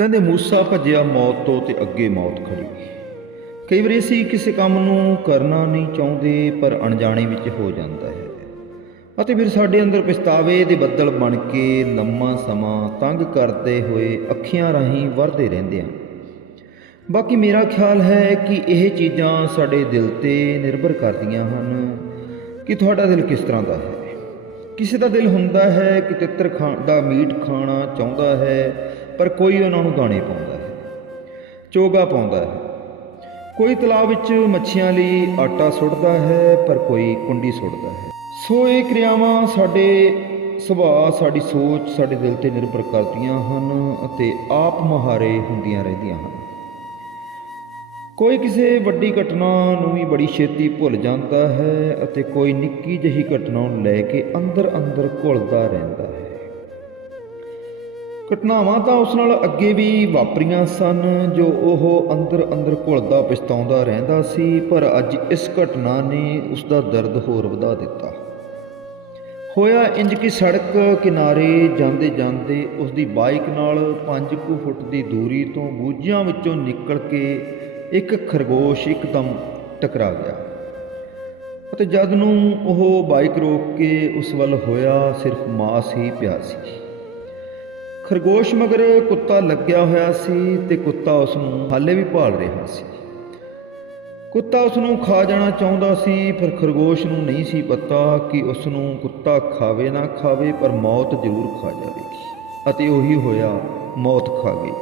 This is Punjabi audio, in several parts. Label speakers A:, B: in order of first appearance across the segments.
A: ਕਹਿੰਦੇ ਮੂਸਾ ਭੱਜਿਆ ਮੌਤ ਤੋਂ ਤੇ ਅੱਗੇ ਮੌਤ ਖੜੀ। ਕਈ ਵਾਰੀ ਅਸੀਂ ਕਿਸੇ ਕੰਮ ਨੂੰ ਕਰਨਾ ਨਹੀਂ ਚਾਹੁੰਦੇ, ਪਰ ਅਣਜਾਣੇ ਵਿੱਚ ਹੋ ਜਾਂਦਾ ਹੈ। ਅਤੇ ਫਿਰ ਸਾਡੇ ਅੰਦਰ ਪਛਤਾਵੇ ਦੇ ਬੱਦਲ ਬਣ ਕੇ ਲੰਮਾ ਸਮਾਂ ਤੰਗ ਕਰਦੇ ਹੋਏ ਅੱਖੀਆਂ ਰਾਹੀਂ ਵਰਦੇ ਰਹਿੰਦੇ ਹਨ ਬਾਕੀ ਮੇਰਾ ਖਿਆਲ ਹੈ ਕਿ ਇਹ ਚੀਜ਼ਾਂ ਸਾਡੇ ਦਿਲ ਤੇ ਨਿਰਭਰ ਕਰਦੀਆਂ ਹਨ ਕਿ ਤੁਹਾਡਾ ਦਿਲ ਕਿਸ ਤਰ੍ਹਾਂ ਦਾ ਹੈ। ਕਿਸੇ ਦਾ ਦਿਲ ਹੁੰਦਾ ਹੈ ਕਿ ਤਿੱਤਰ ਖਾਣ ਦਾ ਮੀਟ ਖਾਣਾ ਚਾਹੁੰਦਾ ਹੈ ਪਰ ਕੋਈ ਉਹਨਾਂ ਨੂੰ ਦਾਣੇ ਪਾਉਂਦਾ ਹੈ, ਚੋਗਾ ਪਾਉਂਦਾ ਹੈ। ਕੋਈ ਤਲਾਬ ਵਿੱਚ ਮੱਛੀਆਂ ਲਈ ਆਟਾ ਸੁੱਟਦਾ ਹੈ, ਪਰ ਕੋਈ ਕੁੰਡੀ ਸੁੱਟਦਾ ਹੈ। ਸੋ ਇਹ ਕਿਰਿਆਵਾਂ ਸਾਡੇ ਸੁਭਾਅ, ਸਾਡੀ ਸੋਚ, ਸਾਡੇ ਦਿਲ ਤੇ ਨਿਰਭਰ ਕਰਦੀਆਂ ਹਨ ਅਤੇ ਆਪ ਮੁਹਾਰੇ ਹੁੰਦੀਆਂ ਰਹਿੰਦੀਆਂ ਹਨ। ਕੋਈ ਕਿਸੇ ਵੱਡੀ ਘਟਨਾ ਨੂੰ ਵੀ ਬੜੀ ਛੇਤੀ ਭੁੱਲ ਜਾਂਦਾ ਹੈ ਅਤੇ ਕੋਈ ਨਿੱਕੀ ਜਿਹੀ ਘਟਨਾ ਨੂੰ ਲੈ ਕੇ ਅੰਦਰ ਅੰਦਰ ਘੁਲਦਾ ਰਹਿੰਦਾ ਹੈ ਘਟਨਾਵਾਂ ਤਾਂ ਉਸ ਨਾਲ ਅੱਗੇ ਵੀ ਵਾਪਰੀਆਂ ਸਨ, ਜੋ ਉਹ ਅੰਦਰ ਅੰਦਰ ਘੁਲਦਾ ਪਛਤਾਉਂਦਾ ਰਹਿੰਦਾ ਸੀ, ਪਰ ਅੱਜ ਇਸ ਘਟਨਾ ਨੇ ਉਸ ਦਾ ਦਰਦ ਹੋਰ ਵਧਾ ਦਿੱਤਾ। ਹੋਇਆ ਇੰਜ ਕਿ ਸੜਕ ਕਿਨਾਰੇ ਜਾਂਦੇ ਜਾਂਦੇ ਉਸ ਦੀ ਬਾਈਕ ਨਾਲ 5 ਕੁ ਫੁੱਟ ਦੀ ਦੂਰੀ ਤੋਂ ਬੂਝਿਆਂ ਵਿੱਚੋਂ ਨਿਕਲ ਕੇ ਇੱਕ ਖਰਗੋਸ਼ ਇੱਕਦਮ ਟਕਰਾ ਗਿਆ। ਅਤੇ ਜਦ ਨੂੰ ਉਹ ਬਾਈਕ ਰੋਕ ਕੇ ਉਸ ਵੱਲ ਹੋਇਆ, ਸਿਰਫ ਮਾਸ ਹੀ ਪਿਆ ਸੀ। ਖਰਗੋਸ਼ ਮਗਰ ਕੁੱਤਾ ਲੱਗਿਆ ਹੋਇਆ ਸੀ ਤੇ ਕੁੱਤਾ ਉਸ ਨੂੰ ਹਾਲੇ ਵੀ ਭਾਲ ਰਿਹਾ ਸੀ। ਕੁੱਤਾ ਉਸ ਨੂੰ ਖਾ ਜਾਣਾ ਚਾਹੁੰਦਾ ਸੀ ਪਰ ਖਰਗੋਸ਼ ਨੂੰ ਨਹੀਂ ਸੀ ਪਤਾ ਕਿ ਉਸ ਨੂੰ ਕੁੱਤਾ ਖਾਵੇ ਨਾ ਖਾਵੇ, ਪਰ ਮੌਤ ਜ਼ਰੂਰ ਖਾ ਜਾਵੇਗੀ ਅਤੇ ਉਹੀ ਹੋਇਆ, ਮੌਤ ਖਾ ਗਈ।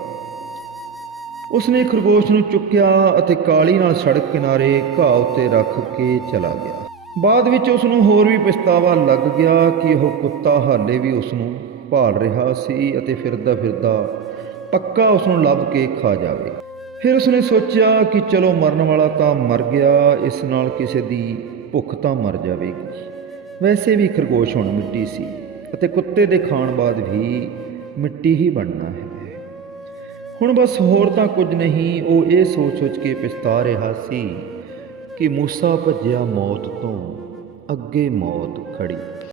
A: ਉਸਨੇ ਖਰਗੋਸ਼ ਨੂੰ ਚੁੱਕਿਆ ਅਤੇ ਕਾਲੀ ਨਾਲ ਸੜਕ ਕਿਨਾਰੇ ਘਾਹ ਉੱਤੇ ਰੱਖ ਕੇ ਚਲਾ ਗਿਆ। ਬਾਅਦ ਵਿੱਚ ਉਸ ਨੂੰ ਹੋਰ ਵੀ ਪਛਤਾਵਾ ਲੱਗ ਗਿਆ ਕਿ ਉਹ ਕੁੱਤਾ ਹਾਲੇ ਵੀ ਉਸ ਨੂੰ ਭਾਲ ਰਿਹਾ ਸੀ ਅਤੇ ਫਿਰਦਾ ਫਿਰਦਾ ਪੱਕਾ ਉਸ ਨੂੰ ਲੱਭ ਕੇ ਖਾ ਜਾਵੇ। ਫਿਰ ਉਸਨੇ ਸੋਚਿਆ ਕਿ ਚਲੋ ਮਰਨ ਵਾਲਾ ਤਾਂ ਮਰ ਗਿਆ, ਇਸ ਨਾਲ ਕਿਸੇ ਦੀ ਭੁੱਖ ਤਾਂ ਮਰ ਜਾਵੇਗੀ। ਵੈਸੇ ਵੀ ਖਰਗੋਸ਼ ਹੁਣ ਮਿੱਟੀ ਸੀ ਅਤੇ ਕੁੱਤੇ ਦੇ ਖਾਣ ਬਾਅਦ ਵੀ ਮਿੱਟੀ ਹੀ ਬਣਨਾ ਹੈ। ਹੁਣ ਬਸ ਹੋਰ ਤਾਂ ਕੁਝ ਨਹੀਂ, ਉਹ ਇਹ ਸੋਚ-ਸੋਚ ਕੇ ਪਛਤਾ ਰਿਹਾ ਸੀ ਕਿ ਮੂਸਾ ਭੱਜਿਆ ਮੌਤ ਤੋਂ ਅੱਗੇ ਮੌਤ ਖੜੀ।